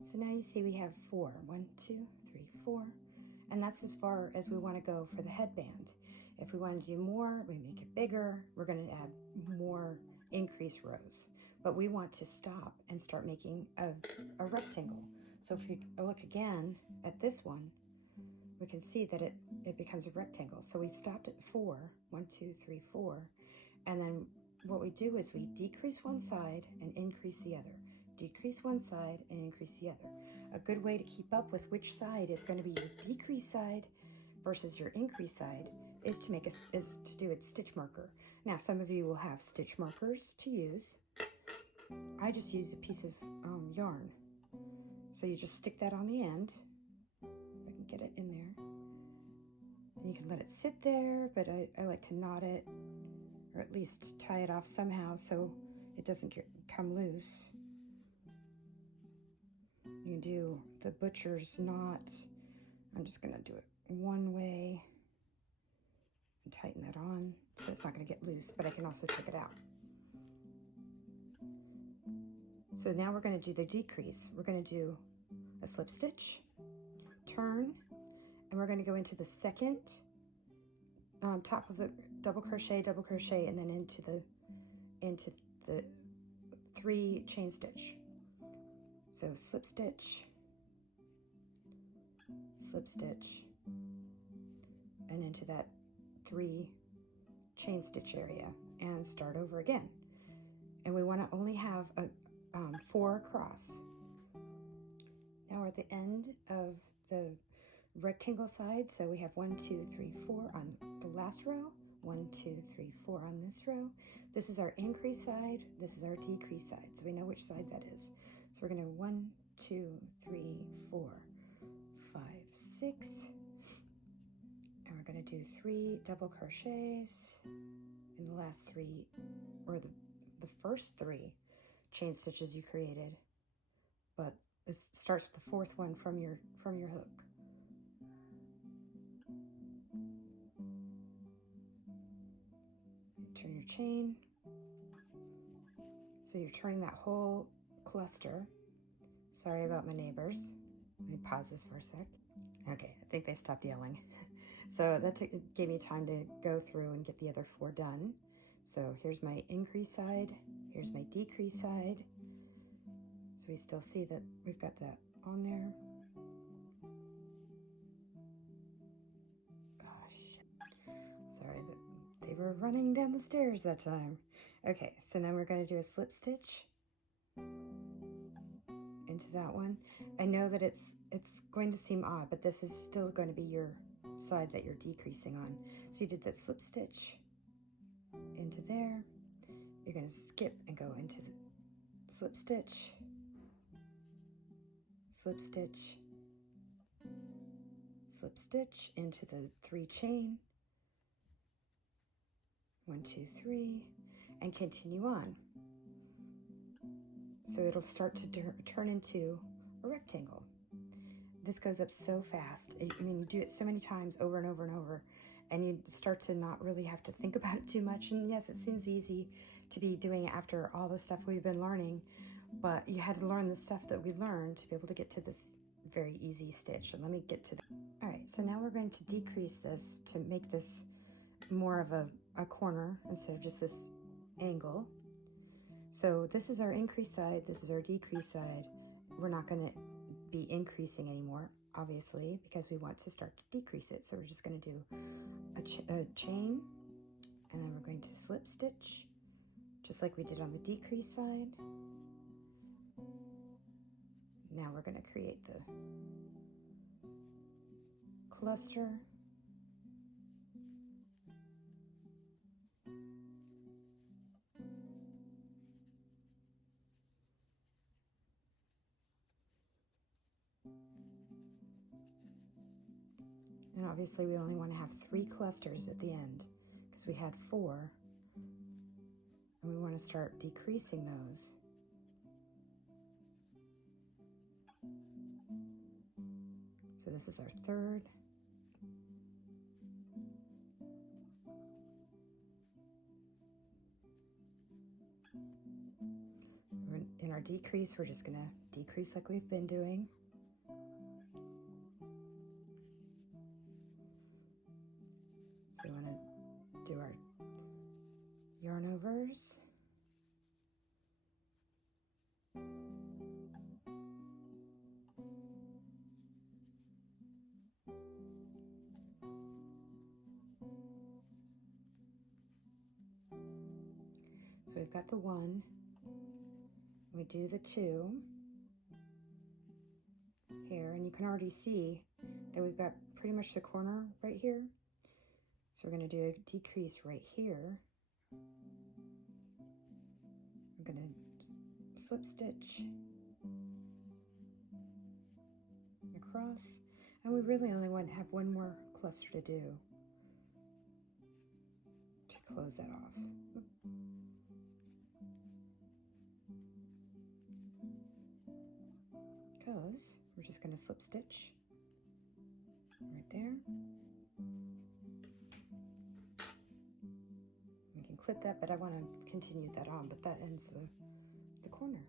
So now you see we have 4. 1, 2, 3, 4. And that's as far as we want to go for the headband. If we want to do more, we make it bigger. We're going to add more increased rows. But we want to stop and start making a rectangle. So if we look again at this one, we can see that it becomes a rectangle. So we stopped at 4. 1, 2, 3, 4. And then what we do is we decrease one side and increase the other. Decrease one side and increase the other. A good way to keep up with which side is going to be your decrease side versus your increase side is to do a stitch marker. Now, some of you will have stitch markers to use. I just use a piece of yarn. So you just stick that on the end. If I can get it in there. And you can let it sit there, but I like to knot it, or at least tie it off somehow so it doesn't come loose. You can do the butcher's knot. I'm just going to do it one way and tighten that on so it's not going to get loose, but I can also take it out. So now we're going to do the decrease. We're going to do a slip stitch, turn, and we're going to go into the second top of the double crochet, and then into the 3 chain stitch. So slip stitch, and into that 3 chain stitch area, and start over again. And we want to only have 4 across. Now we're at the end of the rectangle side, so we have 1, 2, 3, 4 on the last row, 1, 2, 3, 4 on this row. This is our increase side, this is our decrease side, so we know which side that is. So we're going to 1, 2, 3, 4, 5, 6, and we're going to do 3 double crochets in the last 3, or the first 3 chain stitches you created, but this starts with the 4th one from your hook. Turn your chain. So you're turning that whole cluster. Sorry about my neighbors. Let me pause this for a sec. Okay, I think they stopped yelling. So that gave me time to go through and get the other 4 done. So here's my increase side, here's my decrease side. So we still see that we've got that on there. Oh, shit. Sorry that they were running down the stairs that time. Okay, so then we're going to do a slip stitch into that one. I know that it's going to seem odd, but this is still going to be your side that you're decreasing on. So you did that slip stitch into there. You're going to skip and go into the slip stitch, slip stitch, slip stitch into the 3 chain, 1, 2, 3, and continue on. So it'll start to turn into a rectangle. This goes up so fast. I mean, you do it so many times over and over and over, and you start to not really have to think about it too much. And yes, it seems easy to be doing it after all the stuff we've been learning, but you had to learn the stuff that we learned to be able to get to this very easy stitch. And let me get to that. All right, so now we're going to decrease this to make this more of a corner instead of just this angle. So this is our increase side, this is our decrease side. We're not going to be increasing anymore, obviously, because we want to start to decrease it. So we're just going to do a chain, and then we're going to slip stitch, just like we did on the decrease side. Now we're going to create the cluster. And obviously we only want to have 3 clusters at the end because we had 4, and we want to start decreasing those. So this is our 3rd. In our decrease, we're just going to decrease like we've been doing. So we want to do our yarn overs. So we've got the 1, we do the 2 here, and you can already see that we've got pretty much the corner right here. So we're going to do a decrease right here. I'm going to slip stitch across, and we really only want to have one more cluster to do to close that off. Because we're just going to slip stitch right there. We can clip that, but I want to continue that on, but that ends the corner.